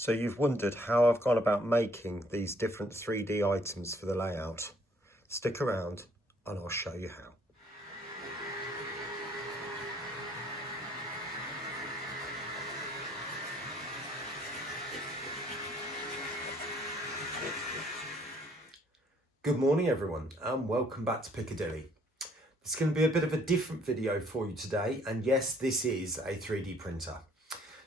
So you've wondered how I've gone about making these different 3D items for the layout. Stick around and I'll show you how. Good morning everyone and welcome back to Piccadilly. It's going to be a bit of a different video for you today, and yes, this is a 3D printer.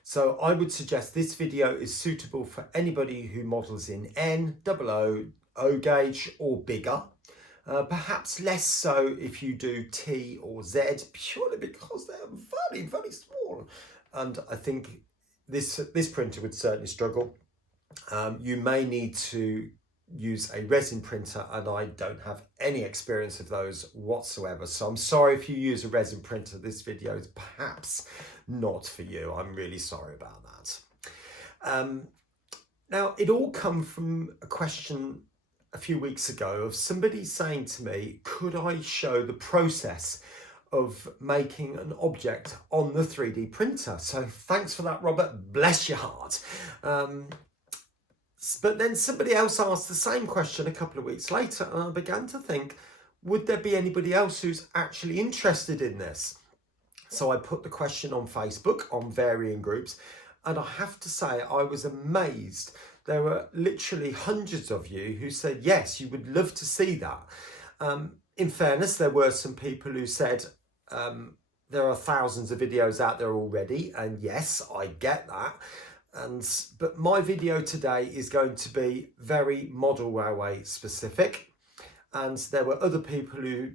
So I would suggest this video is suitable for anybody who models in N, O, O gauge or bigger. Perhaps less so if you do T or Z, purely because they're very, very small. And I think this printer would certainly struggle. You may need to use a resin printer, and I don't have any experience of those whatsoever, so I'm sorry if you use a resin printer. This video is perhaps not for you. I'm really sorry about that. Now, it all come from a question a few weeks ago of somebody saying to me, could I show the process of making an object on the 3D printer? So thanks for that, Robert, bless your heart. But then somebody else asked the same question a couple of weeks later, and I began to think, would there be anybody else who's actually interested in this? So I put the question on Facebook, on varying groups, and I have to say I was amazed. There were literally hundreds of you who said, yes, you would love to see that. In fairness, there were some people who said, there are thousands of videos out there already, and yes, I get that. But my video today is going to be very model railway specific, and there were other people who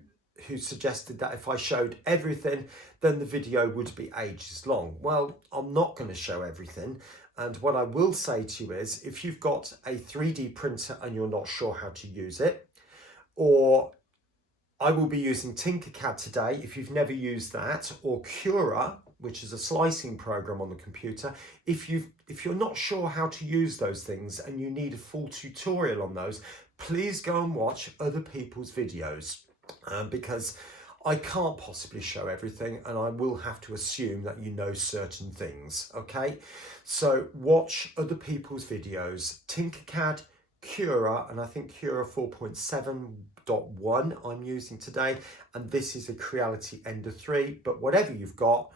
suggested that if I showed everything, then the video would be ages long. Well, I'm not going to show everything, and what I will say to you is, if you've got a 3D printer and you're not sure how to use it, or I will be using Tinkercad today if you've never used that, or Cura, which is a slicing program on the computer. If you're not sure how to use those things and you need a full tutorial on those, please go and watch other people's videos, because I can't possibly show everything, and I will have to assume that you know certain things, okay? So watch other people's videos, Tinkercad, Cura, and I think Cura 4.7.1 I'm using today, and this is a Creality Ender 3, but whatever you've got,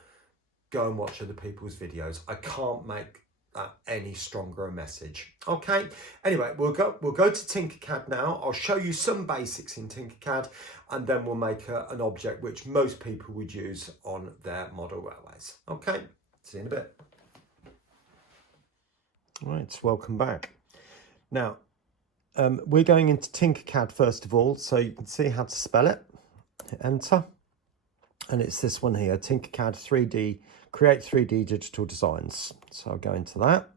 go and watch other people's videos. I can't make that any stronger a message. Okay, anyway, we'll go to Tinkercad now. I'll show you some basics in Tinkercad, and then we'll make an object which most people would use on their model railways. Okay, see you in a bit. Right, welcome back. Now, we're going into Tinkercad first of all, so you can see how to spell it. Hit enter, and it's this one here, Tinkercad 3D, Create 3D Digital Designs. So I'll go into that.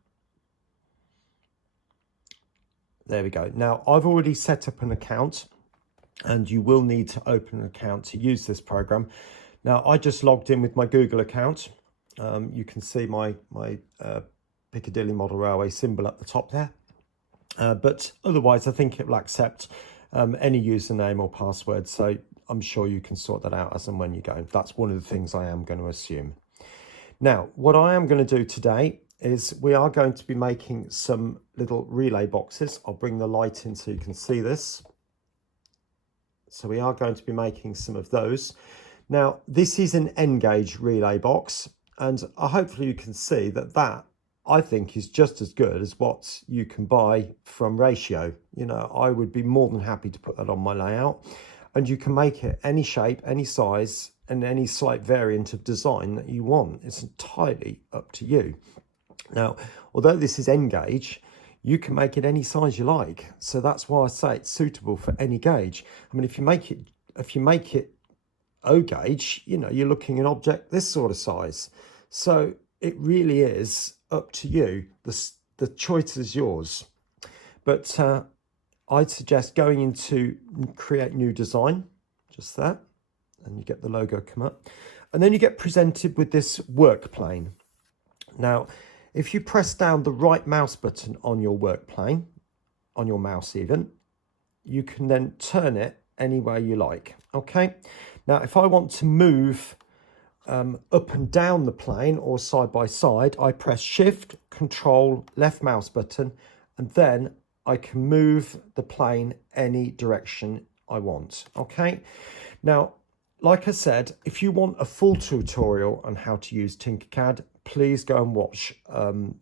There we go. Now, I've already set up an account, and you will need to open an account to use this program. Now, I just logged in with my Google account. You can see my Piccadilly Model Railway symbol at the top there. But otherwise, I think it will accept any username or password. So I'm sure you can sort that out as and when you go. That's one of the things I am going to assume. Now, what I am going to do today is we are going to be making some little relay boxes. I'll bring the light in so you can see this. So we are going to be making some of those. Now, this is an N gauge relay box, and hopefully you can see that I think is just as good as what you can buy from Ratio. You know, I would be more than happy to put that on my layout, and you can make it any shape, any size, and any slight variant of design that you want. It's entirely up to you. Now, although this is N gauge, you can make it any size you like. So that's why I say it's suitable for any gauge. I mean, if you make it O gauge, you know, you're looking at an object this sort of size. So it really is up to you. The choice is yours. But I'd suggest going into create new design, just that, and you get the logo come up, and then you get presented with this work plane. Now, if you press down the right mouse button on your work plane, on your mouse even, you can then turn it any way you like. Okay, now if I want to move up and down the plane or side by side, I press Shift, Control, left mouse button, and then I can move the plane any direction I want. Okay, now, like I said, if you want a full tutorial on how to use Tinkercad, please go and watch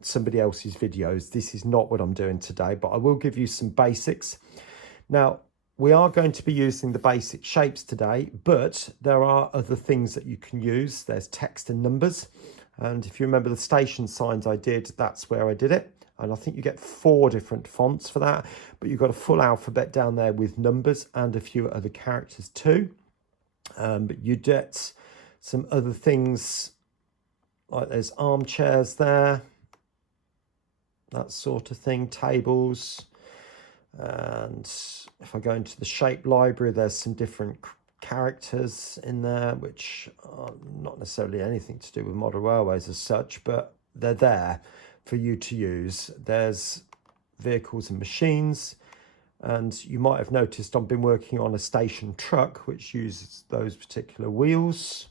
somebody else's videos. This is not what I'm doing today, but I will give you some basics. Now, we are going to be using the basic shapes today, but there are other things that you can use. There's text and numbers. And if you remember the station signs I did, that's where I did it. And I think you get 4 different fonts for that, but you've got a full alphabet down there with numbers and a few other characters too. But you get some other things, like there's armchairs there, that sort of thing, tables. And if I go into the shape library, there's some different characters in there, which are not necessarily anything to do with model railways as such, but they're there for you to use. There's vehicles and machines, and you might have noticed I've been working on a station truck which uses those particular wheels.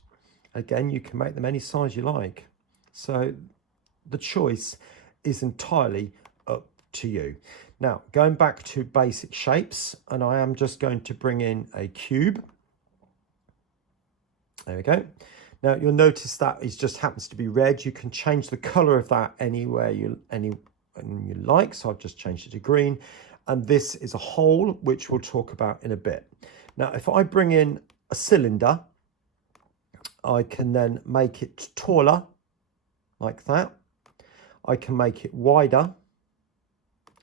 Again, you can make them any size you like, so the choice is entirely up to you. Now, going back to basic shapes, and I am just going to bring in a cube. There we go. Now, you'll notice that it just happens to be red. You can change the color of that anywhere you like. So I've just changed it to green. And this is a hole, which we'll talk about in a bit. Now, if I bring in a cylinder, I can then make it taller, like that. I can make it wider.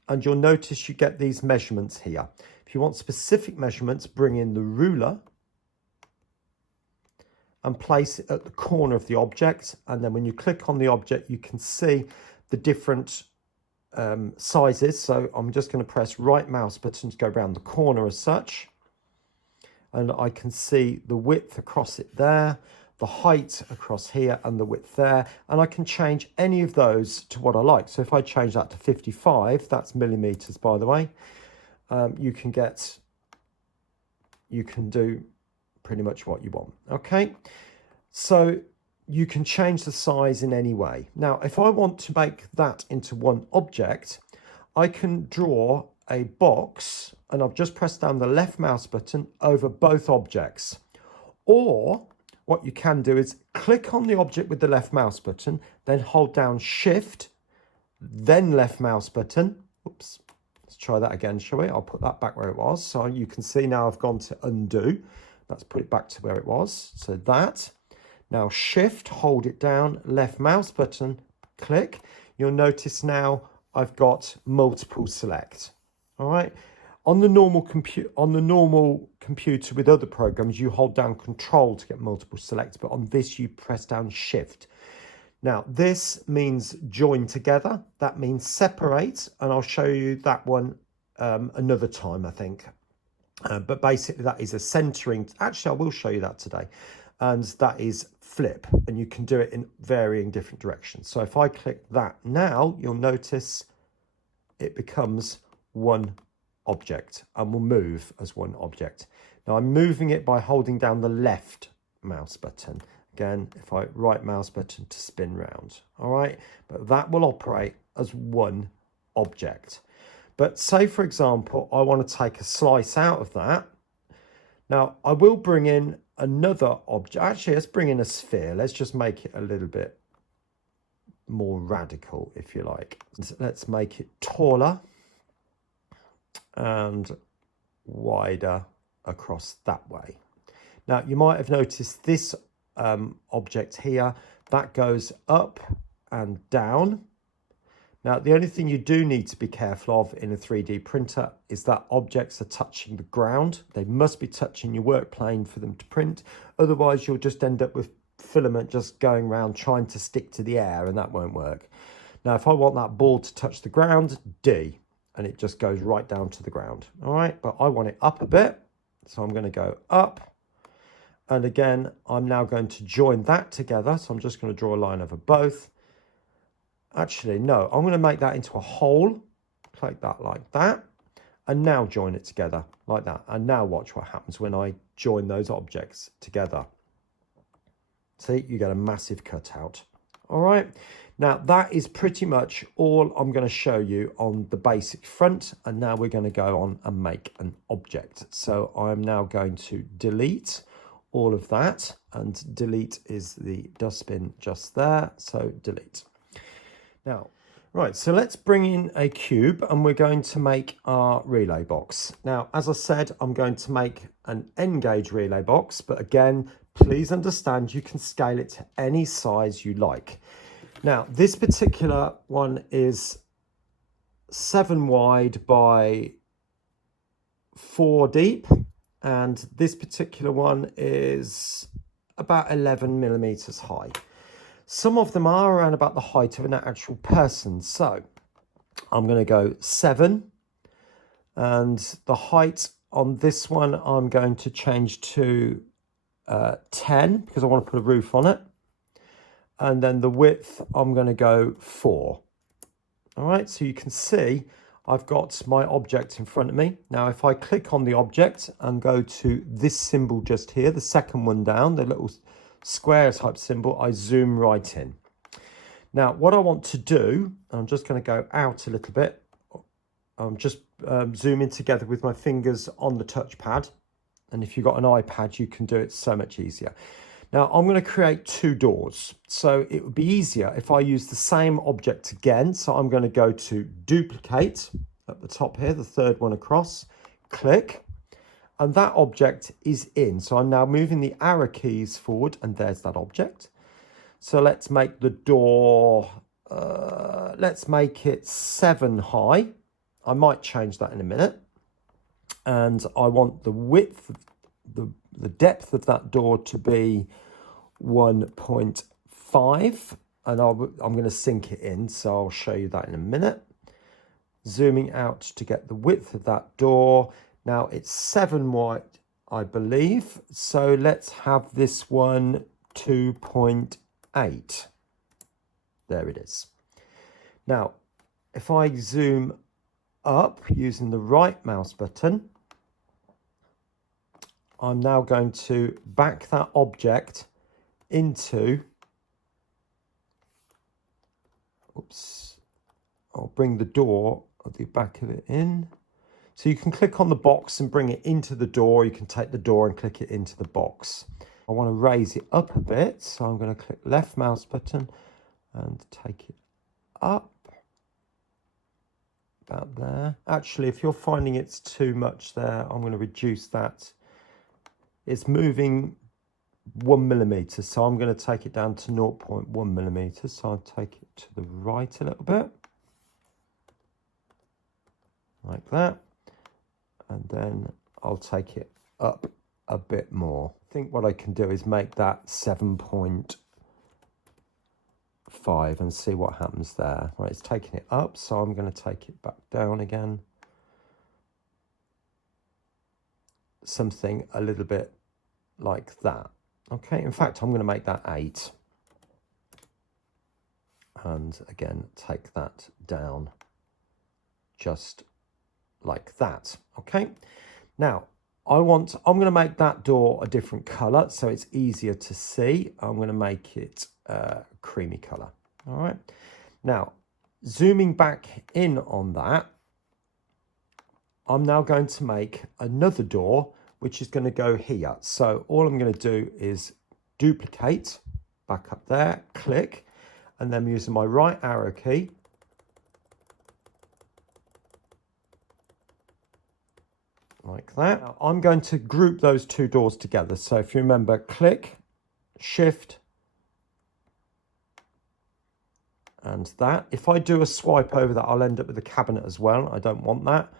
And you'll notice you get these measurements here. If you want specific measurements, bring in the ruler and place it at the corner of the object. And then when you click on the object, you can see the different sizes. So I'm just going to press right mouse button to go around the corner as such. And I can see the width across it there, the height across here, and the width there. And I can change any of those to what I like. So if I change that to 55, that's millimeters, by the way, you can do pretty much what you want. Okay, so you can change the size in any way. Now, if I want to make that into one object, I can draw a box, and I've just pressed down the left mouse button over both objects. Or what you can do is click on the object with the left mouse button, then hold down Shift, then left mouse button. Oops, let's try that again, shall we? I'll put that back where it was. So you can see now I've gone to undo. Let's put it back to where it was. So that. Now Shift, hold it down, left mouse button, click. You'll notice now I've got multiple select. All right. On the normal computer with other programs, you hold down Control to get multiple select, but on this you press down Shift. Now this means join together. That means separate, and I'll show you that one another time, I think. But basically that is a centering. Actually, I will show you that today. And that is flip, and you can do it in varying different directions. So if I click that now, you'll notice it becomes one object and will move as one object. Now I'm moving it by holding down the left mouse button. Again, if I right mouse button to spin round. All right, but that will operate as one object. But say, for example, I want to take a slice out of that. Now I will bring in another object. Actually, let's bring in a sphere. Let's just make it a little bit more radical, if you like. Let's make it taller and wider across that way. Now you might have noticed this object here, that goes up and down. Now the only thing you do need to be careful of in a 3D printer is that objects are touching the ground. They must be touching your work plane for them to print, otherwise you'll just end up with filament just going around trying to stick to the air, and that won't work. Now if I want that ball to touch the ground, D, and it just goes right down to the ground. All right, but I want it up a bit, so I'm going to go up. And again, I'm now going to join that together. So I'm just going to draw a line over both. Actually, no, I'm going to make that into a hole. Click that like that. And now join it together like that. And now watch what happens when I join those objects together. See, you get a massive cutout. All right. Now that is pretty much all I'm going to show you on the basic front. And now we're going to go on and make an object. So I'm now going to delete all of that, and delete is the dustbin just there. So delete. Now, right, so let's bring in a cube and we're going to make our relay box. Now, as I said, I'm going to make an N gauge relay box, but again, please understand you can scale it to any size you like. Now, this particular one is 7 wide by 4 deep, and this particular one is about 11 millimeters high. Some of them are around about the height of an actual person. So I'm going to go 7, and the height on this one I'm going to change to 10 because I want to put a roof on it. And then the width I'm going to go 4. All right, so you can see I've got my object in front of me. Now, if I click on the object and go to this symbol just here, the second one down, the little square type symbol, I zoom right in. Now, what I want to do, I'm just going to go out a little bit. I'm just zooming together with my fingers on the touchpad. And if you've got an iPad, you can do it so much easier. Now, I'm going to create 2 doors. So it would be easier if I use the same object again. So I'm going to go to duplicate at the top here, the third one across, click, and that object is in. So I'm now moving the arrow keys forward, and there's that object. So let's make the door, let's make it 7 high. I might change that in a minute. And I want the width, the depth of that door to be 1.5, and I'm going to sink it in, so I'll show you that in a minute. Zooming out to get the width of that door. Now it's 7 wide, I believe, so let's have this one 2.8. There it is. Now, if I zoom up using the right mouse button, I'm now going to back that object into, I'll bring the door at the back of it in. So you can click on the box and bring it into the door. You can take the door and click it into the box. I want to raise it up a bit, so I'm going to click left mouse button and take it up. About there. Actually, if you're finding it's too much there, I'm going to reduce that. It's moving 1 millimeter, so I'm going to take it down to 0.1 millimeters. So I'll take it to the right a little bit, like that, and then I'll take it up a bit more. I think what I can do is make that 7.5 and see what happens there. Right, it's taking it up, so I'm going to take it back down again. Something a little bit like that. Okay, in fact, I'm going to make that 8. And again, take that down just like that. Okay, now I'm going to make that door a different color so it's easier to see. I'm going to make it creamy color. All right, now zooming back in on that, I'm now going to make another door which is going to go here. So all I'm going to do is duplicate back up there, click, and then using my right arrow key, like that. Now, I'm going to group those 2 doors together. So if you remember, click, shift, and that. If I do a swipe over that, I'll end up with a cabinet as well. I don't want that.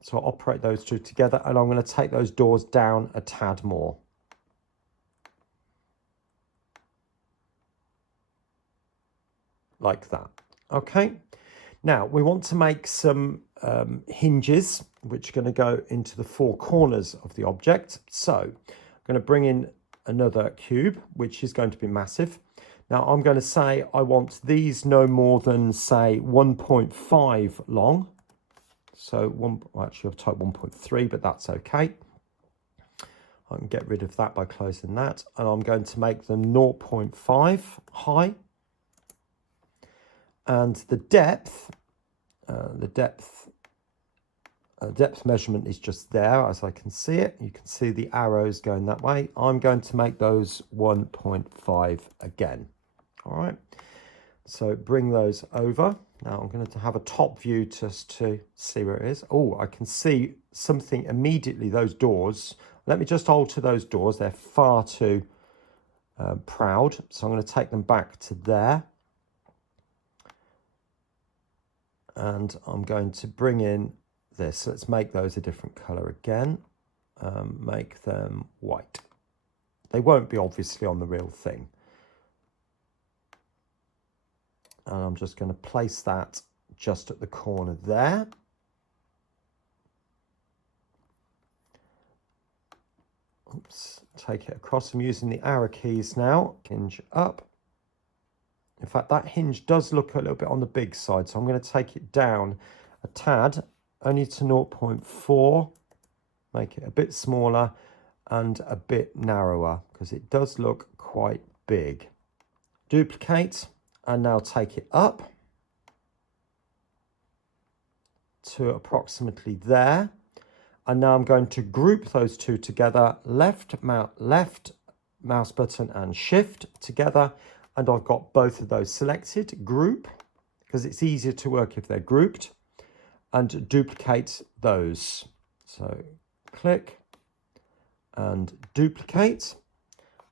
So I'll operate those 2 together, and I'm going to take those doors down a tad more. Like that. Okay. Now we want to make some hinges, which are going to go into the 4 corners of the object. So I'm going to bring in another cube, which is going to be massive. Now I'm going to say I want these no more than, say, 1.5 long. So actually I've typed 1.3, but that's okay. I can get rid of that by closing that. And I'm going to make them 0.5 high. And the depth measurement is just there as I can see it. You can see the arrows going that way. I'm going to make those 1.5 again. All right. So bring those over. Now I'm going to have a top view just to see where it is. Oh, I can see something immediately, those doors. Let me just alter those doors. They're far too proud. So I'm going to take them back to there. And I'm going to bring in this. Let's make those a different color again. Make them white. They won't be obviously on the real thing. And I'm just going to place that just at the corner there. Oops, take it across. I'm using the arrow keys now. Hinge up. In fact, that hinge does look a little bit on the big side, so I'm going to take it down a tad, only to 0.4, make it a bit smaller and a bit narrower, because it does look quite big. Duplicate, and now take it up to approximately there. And now I'm going to group those two together, left mouse button and shift together. And I've got both of those selected, group, because it's easier to work if they're grouped, and duplicate those. So click and duplicate.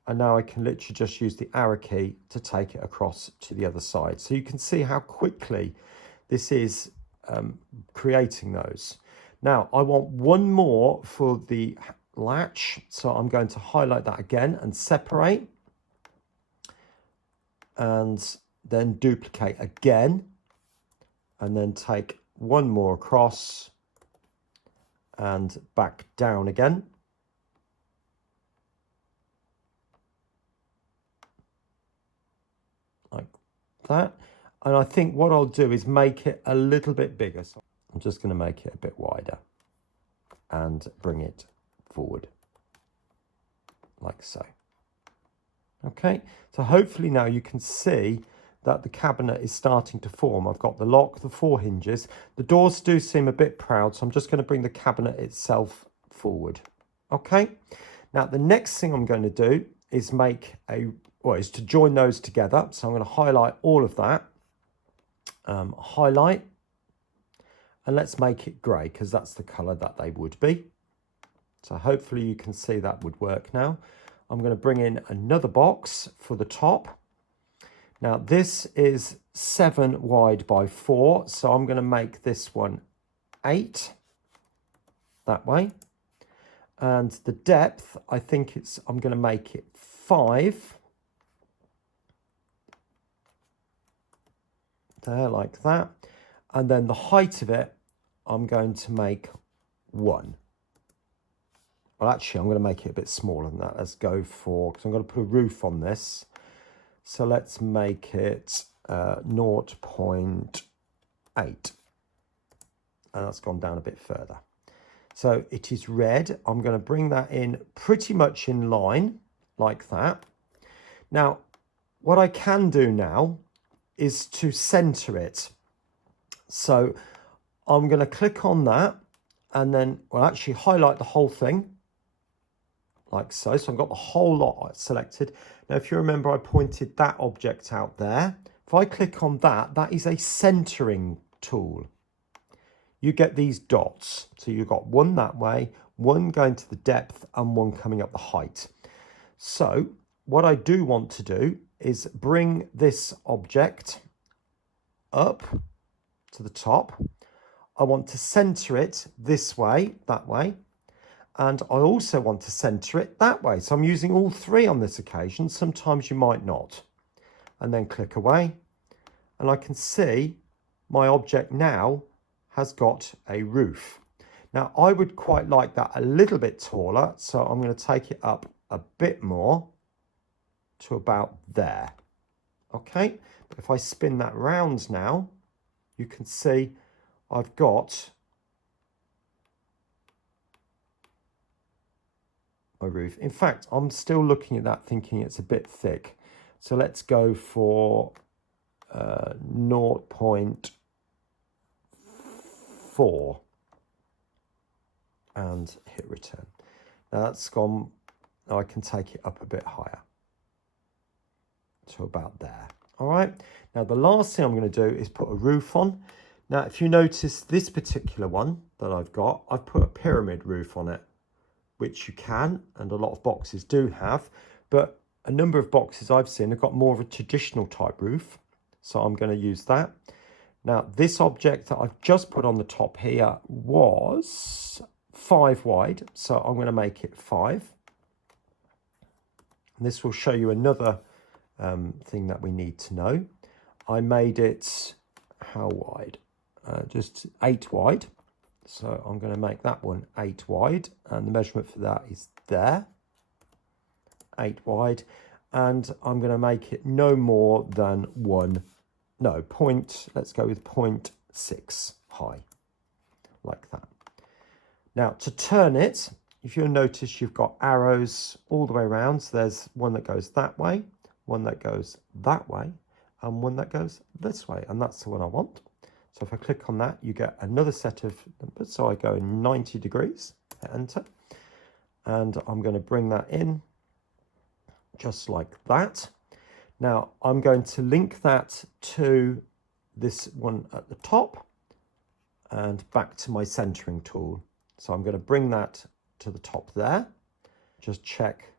And now I can literally just use the arrow key to take it across to the other side. So you can see how quickly this is creating those. Now I want one more for the latch. So I'm going to highlight that again and separate. And then duplicate again, and then take one more across and back down again. Like that. And I think what I'll do is make it a little bit bigger. So I'm just going to make it a bit wider and bring it forward like so. Okay, so hopefully now you can see that the cabinet is starting to form. I've got the lock, the 4 hinges. The doors do seem a bit proud, so I'm just going to bring the cabinet itself forward. Okay, now the next thing I'm going to do is is to join those together. So I'm going to highlight all of that. Highlight, and let's make it grey, because that's the colour that they would be. So hopefully you can see that would work now. I'm going to bring in another box for the top. Now this is 7 wide by 4, so I'm going to make this one 8 that way. And the depth, I think I'm going to make it 5. There, like that. And then the height of it, I'm going to make 1. Well, actually, I'm going to make it a bit smaller than that. Let's go for, because I'm going to put a roof on this. So let's make it 0.8. And that's gone down a bit further. So it is red. I'm going to bring that in pretty much in line, like that. Now, what I can do now is to center it. So I'm going to click on that, and then we'll actually highlight the whole thing. Like so. So I've got the whole lot selected. Now, if you remember, I pointed that object out there. If I click on that, that is a centering tool. You get these dots. So you've got one that way, one going to the depth, and one coming up the height. So what I do want to do is bring this object up to the top. I want to center it this way, that way. And I also want to center it that way. So I'm using all 3 on this occasion. Sometimes you might not. And then click away. And I can see my object now has got a roof. Now, I would quite like that a little bit taller. So I'm going to take it up a bit more to about there. Okay. But if I spin that round now, you can see I've got my roof. In fact, I'm still looking at that thinking it's a bit thick. So let's go for 0.4 and hit return. Now that's gone. Now I can take it up a bit higher to about there. All right. Now the last thing I'm going to do is put a roof on. Now, if you notice this particular one that I've got, I've put a pyramid roof on it, which you can, and a lot of boxes do have, but a number of boxes I've seen have got more of a traditional type roof. So I'm going to use that. Now, this object that I've just put on the top here was 5 wide. So I'm going to make it 5. And this will show you another thing that we need to know. I made it, how wide? Just 8 wide. So I'm going to make that one 8 wide. And the measurement for that is there. 8 wide, and I'm going to make it no more than let's go with 0.6 high, like that. Now to turn it, if you'll notice, you've got arrows all the way around. So there's one that goes that way, one that goes that way, and one that goes this way, and that's the one I want. So if I click on that, you get another set of numbers. So I go 90 degrees, hit enter, and I'm going to bring that in just like that. Now I'm going to link that to this one at the top and back to my centering tool. So I'm going to bring that to the top there. Just check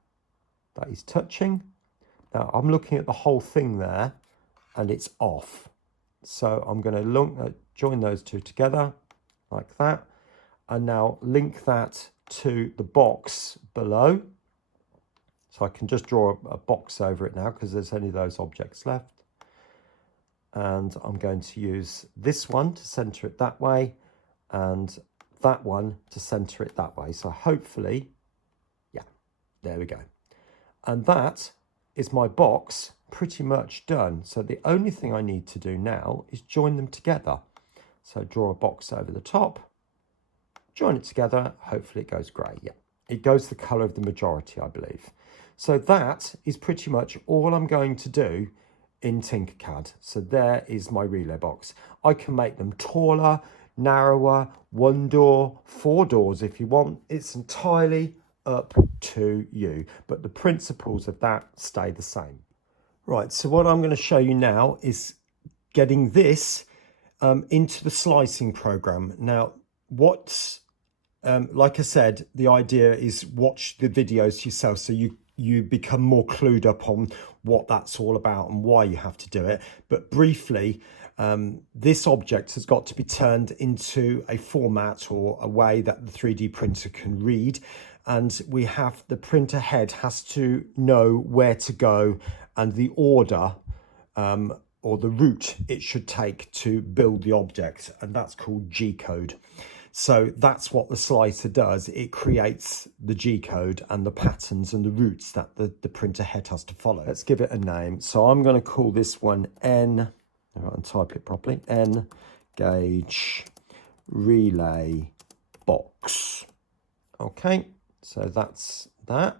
that he's touching. Now I'm looking at the whole thing there and it's off. So I'm going to join those two together like that. And now link that to the box below. So I can just draw a box over it now because there's only those objects left. And I'm going to use this one to center it that way and that one to center it that way. So hopefully, yeah, there we go. And that is my box pretty much done. So the only thing I need to do now is join them together. So draw a box over the top, join it together. Hopefully it goes grey. Yeah, it goes the color of the majority, I believe. So that is pretty much all I'm going to do in Tinkercad. So there is my relay box. I can make them taller, narrower, 1 door, 4 doors if you want. It's entirely up to you, but the principles of that stay the same. Right, so what I'm going to show you now is getting this into the slicing program. Now, like I said, the idea is watch the videos yourself so you become more clued up on what that's all about and why you have to do it. But briefly, this object has got to be turned into a format or a way that the 3D printer can read. And we have the printer head has to know where to go and the order or the route it should take to build the object. And that's called G-code. So that's what the slicer does. It creates the G-code and the patterns and the routes that the printer head has to follow. Let's give it a name. So I'm going to call this one N, and type it properly, N gauge relay box. Okay, so that's that.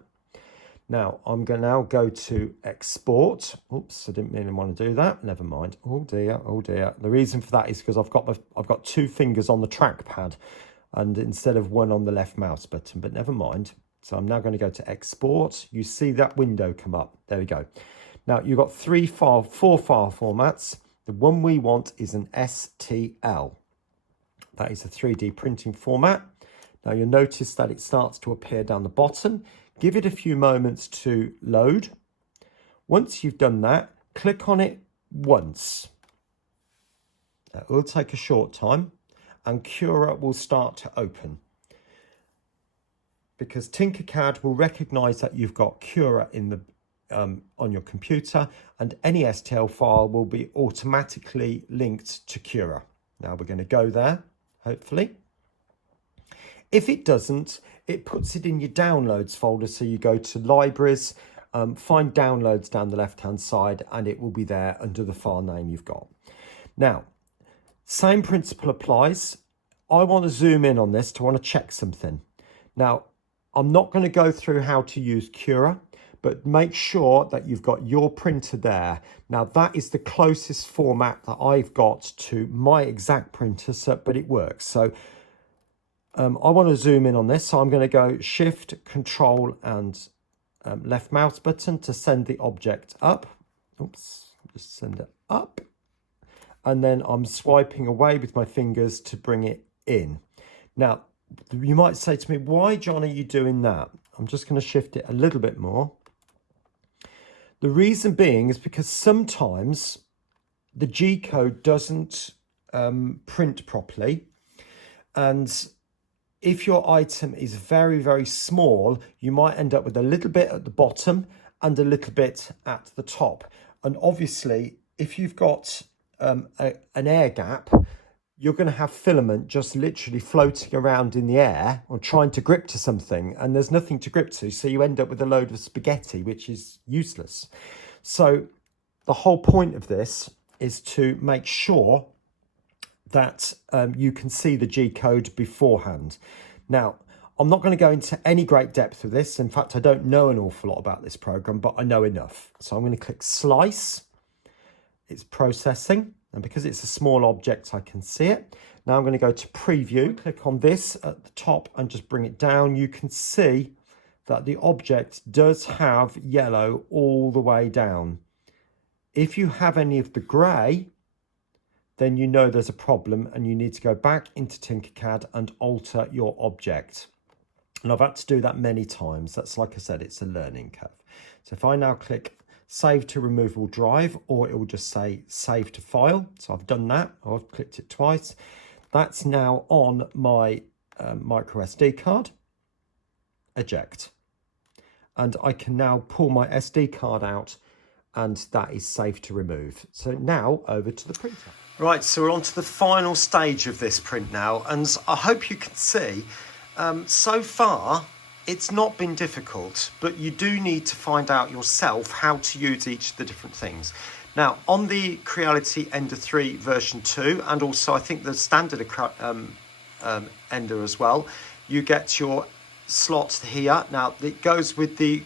Now I'm going to now go to export. Oops, I didn't really want to do that. Never mind. Oh dear, oh dear. The reason for that is because I've got 2 fingers on the trackpad, and instead of 1 on the left mouse button. But never mind. So I'm now going to go to export. You see that window come up. There we go. Now you've got 4 file formats. The one we want is an STL. That is a 3D printing format. Now you'll notice that it starts to appear down the bottom. Give it a few moments to load. Once you've done that, click on it once. It will take a short time and Cura will start to open. Because Tinkercad will recognize that you've got Cura in the on your computer, and any STL file will be automatically linked to Cura. Now we're going to go there, hopefully. If it doesn't, it puts it in your downloads folder. So you go to libraries, find downloads down the left-hand side, and it will be there under the file name you've got. Now, same principle applies. I want to zoom in on this to want to check something. Now, I'm not going to go through how to use Cura, but make sure that you've got your printer there. Now that is the closest format that I've got to my exact printer, but it works. So I want to zoom in on this. So I'm going to go Shift, Control and left mouse button to send the object up. Oops, just send it up. And then I'm swiping away with my fingers to bring it in. Now, you might say to me, why, John, are you doing that? I'm just going to shift it a little bit more. The reason being is because sometimes the G code doesn't print properly. And if your item is very, very small, you might end up with a little bit at the bottom and a little bit at the top. And obviously, if you've got an air gap, you're going to have filament just literally floating around in the air or trying to grip to something, and there's nothing to grip to, so you end up with a load of spaghetti, which is useless. So the whole point of this is to make sure that you can see the G code beforehand. Now, I'm not going to go into any great depth with this. In fact, I don't know an awful lot about this program, but I know enough. So I'm going to click Slice. It's processing. And because it's a small object, I can see it. Now I'm going to go to Preview. Click on this at the top and just bring it down. You can see that the object does have yellow all the way down. If you have any of the grey, then you know there's a problem and you need to go back into Tinkercad and alter your object. And I've had to do that many times. That's, like I said, it's a learning curve. So if I now click Save to Removable Drive, or it will just say Save to File. So I've done that. I've clicked it twice. That's now on my micro SD card. Eject. And I can now pull my SD card out, and that is safe to remove. So now over to the printer. Right, so we're on to the final stage of this print now, and I hope you can see so far it's not been difficult, but you do need to find out yourself how to use each of the different things. Now, on the Creality Ender 3 version 2, and also I think the standard Ender as well, you get your slot here. Now, it goes with the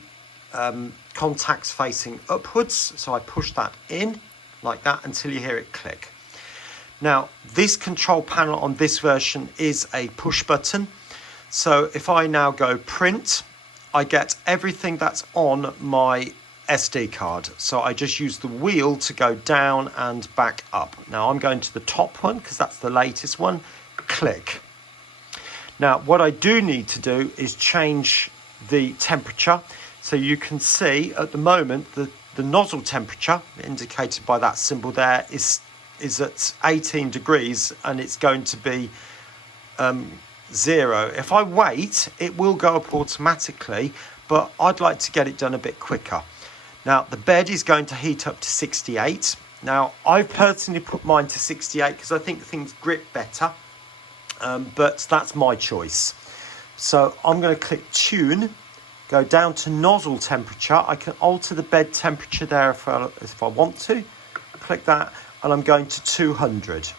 contacts facing upwards, so I push that in like that until you hear it click. Now, this control panel on this version is a push button. So if I now go print, I get everything that's on my SD card. So I just use the wheel to go down and back up. Now I'm going to the top one because that's the latest one. Click. Now what I do need to do is change the temperature. So you can see at the moment the nozzle temperature indicated by that symbol there is at 18 degrees and it's going to be 0. If I wait, it will go up automatically, but I'd like to get it done a bit quicker. Now the bed is going to heat up to 68. Now I've personally put mine to 68 because I think things grip better, but that's my choice. So I'm going to click Tune, go down to nozzle temperature. I can alter the bed temperature there if I want to. Click that, and I'm going to 200.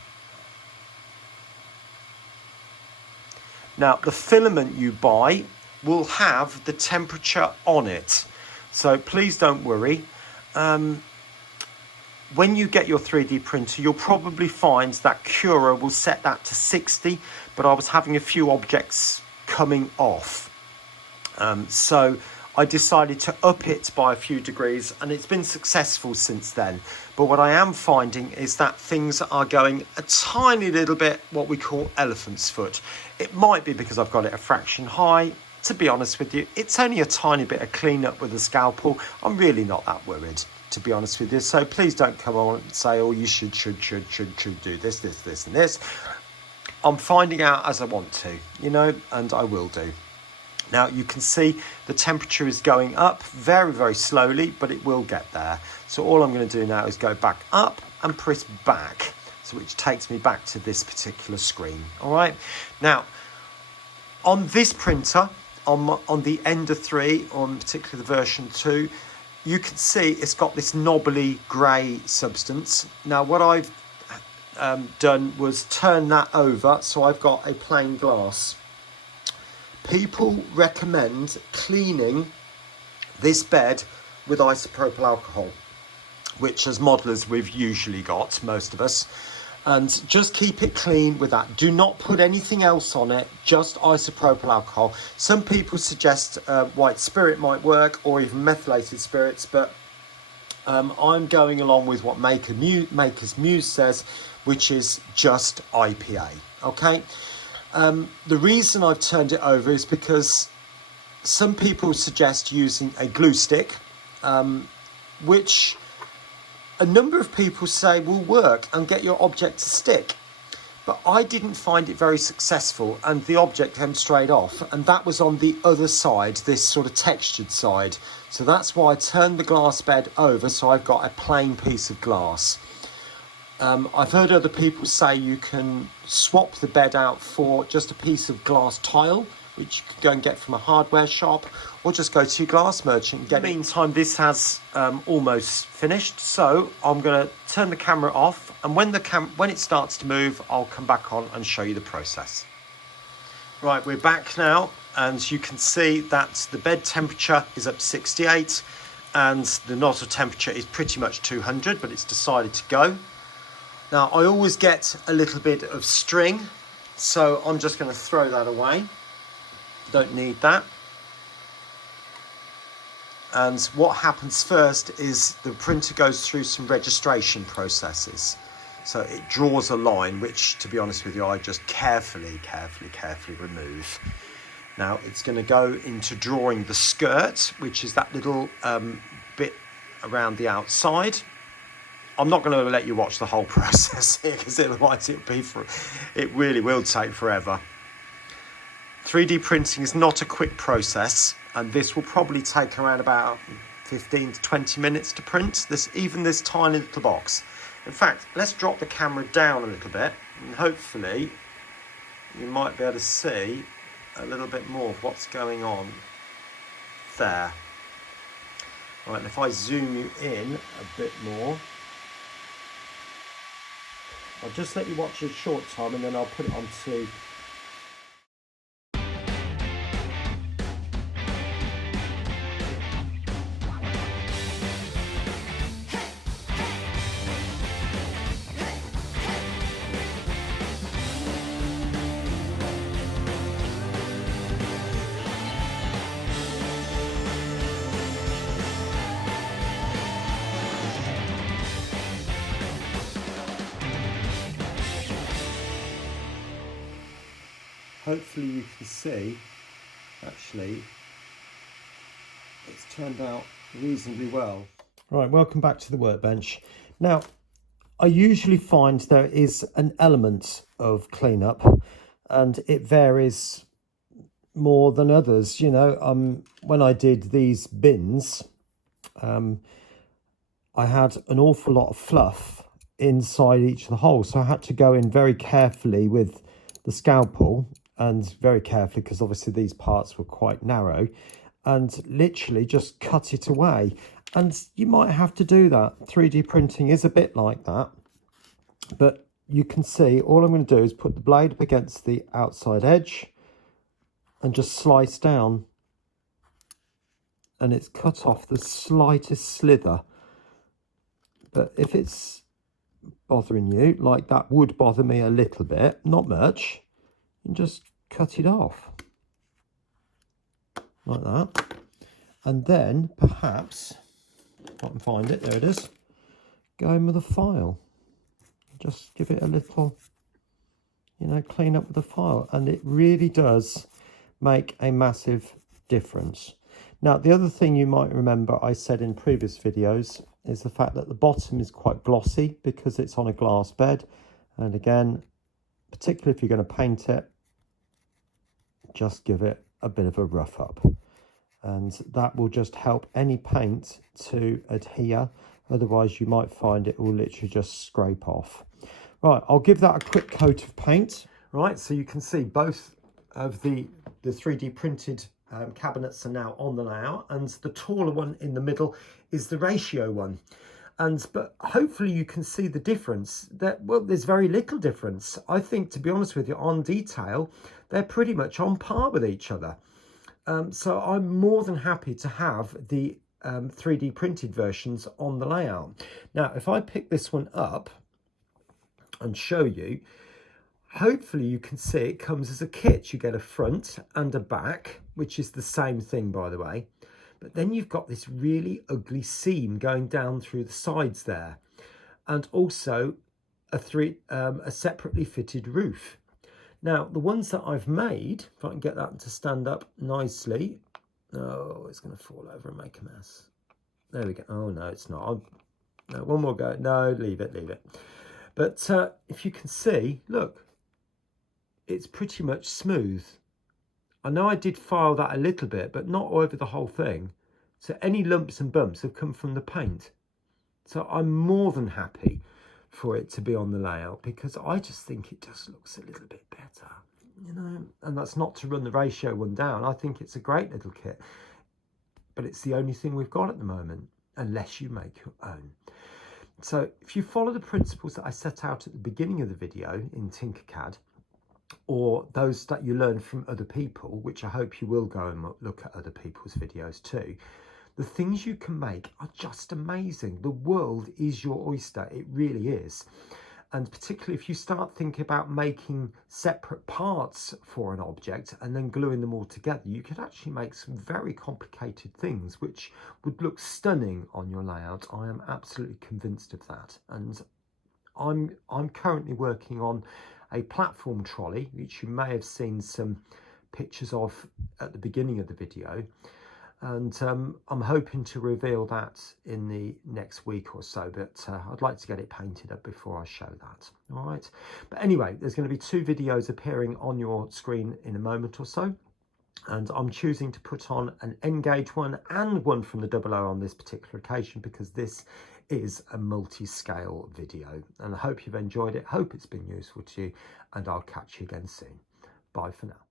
Now, the filament you buy will have the temperature on it. So please don't worry. When you get your 3D printer, you'll probably find that Cura will set that to 60, but I was having a few objects coming off. So I decided to up it by a few degrees, and it's been successful since then. But what I am finding is that things are going a tiny little bit what we call elephant's foot. It might be because I've got it a fraction high. To be honest with you, it's only a tiny bit of cleanup with a scalpel. I'm really not that worried, to be honest with you. So please don't come on and say, oh, you should do this, and this. I'm finding out as I want to, you know, and I will do. Now you can see the temperature is going up very, very slowly, but it will get there. So all I'm going to do now is go back up and press back, so which takes me back to this particular screen. All right. Now, on this printer, on the Ender 3, on particularly the version 2, you can see it's got this knobbly grey substance. Now, what I've done was turn that over, so I've got a plain glass people recommend cleaning this bed with isopropyl alcohol, which as modelers we've usually got, most of us, and just keep it clean with that. Do not put anything else on it, just isopropyl alcohol. Some people suggest white spirit might work, or even methylated spirits, but I'm going along with what Maker's Muse says, which is just IPA. Okay. The reason I've turned it over is because some people suggest using a glue stick, which a number of people say will work and get your object to stick. But I didn't find it very successful, and the object came straight off, and that was on the other side, this sort of textured side. So that's why I turned the glass bed over, so I've got a plain piece of glass. I've heard other people say you can swap the bed out for just a piece of glass tile, which you could go and get from a hardware shop, or just go to your glass merchant and get it. In the meantime, this has almost finished, so I'm going to turn the camera off, and when it starts to move, I'll come back on and show you the process. Right, we're back now, and you can see that the bed temperature is up 68, and the nozzle temperature is pretty much 200, but it's decided to go. Now, I always get a little bit of string, so I'm just going to throw that away. Don't need that. And what happens first is the printer goes through some registration processes. So it draws a line, which, to be honest with you, I just carefully remove. Now it's going to go into drawing the skirt, which is that little bit around the outside. I'm not going to let you watch the whole process here, because otherwise it really will take forever. 3D printing is not a quick process, and this will probably take around about 15 to 20 minutes to print this tiny little box. In fact, let's drop the camera down a little bit, and hopefully you might be able to see a little bit more of what's going on there. Right, and if I zoom you in a bit more, I'll just let you watch a short time, and then I'll put it onto. Hopefully you can see, actually, it's turned out reasonably well. Right, welcome back to the workbench. Now, I usually find there is an element of cleanup, and it varies more than others. You know, when I did these bins, I had an awful lot of fluff inside each of the holes, so I had to go in very carefully with the scalpel, and very carefully, because obviously these parts were quite narrow, and literally just cut it away. And you might have to do that. 3D printing is a bit like that, but you can see all I'm going to do is put the blade up against the outside edge and just slice down, and it's cut off the slightest slither. But if it's bothering you, like that would bother me a little bit, not much, and just cut it off like that. And then perhaps, if I can find it, there it is, go in with a file, just give it a little, you know, clean up with a file, and it really does make a massive difference. Now, the other thing you might remember I said in previous videos is the fact that the bottom is quite glossy because it's on a glass bed. And again, particularly if you're going to paint it, just give it a bit of a rough up, and that will just help any paint to adhere. Otherwise you might find it will literally just scrape off. Right, I'll give that a quick coat of paint. Right, so you can see both of the 3D printed cabinets are now on the layout, and the taller one in the middle is the ratio one. But hopefully you can see the difference. Well, there's very little difference. I think, to be honest with you, on detail, they're pretty much on par with each other. So I'm more than happy to have the 3D printed versions on the layout. Now, if I pick this one up and show you, hopefully you can see it comes as a kit. You get a front and a back, which is the same thing, by the way. But then you've got this really ugly seam going down through the sides there, and also a separately fitted roof. Now, the ones that I've made, if I can get that to stand up nicely. Oh, it's going to fall over and make a mess. There we go. Oh, no, it's not. No, one more go. No, leave it, leave it. But if you can see, look, it's pretty much smooth. I know I did file that a little bit, but not over the whole thing. So any lumps and bumps have come from the paint. So I'm more than happy for it to be on the layout, because I just think it just looks a little bit better, you know. And that's not to run the ratio one down. I think it's a great little kit, but it's the only thing we've got at the moment, unless you make your own. So if you follow the principles that I set out at the beginning of the video in Tinkercad, or those that you learn from other people, which I hope you will go and look at other people's videos too, the things you can make are just amazing. The world is your oyster. It really is. And particularly if you start thinking about making separate parts for an object and then gluing them all together, you could actually make some very complicated things which would look stunning on your layout. I am absolutely convinced of that. And I'm currently working on a platform trolley, which you may have seen some pictures of at the beginning of the video. And I'm hoping to reveal that in the next week or so, but I'd like to get it painted up before I show that. All right. But anyway, there's going to be 2 videos appearing on your screen in a moment or so. And I'm choosing to put on an N-gauge one and one from the 00 on this particular occasion, because this is a multi-scale video. And I hope you've enjoyed it. Hope it's been useful to you, and I'll catch you again soon. Bye for now.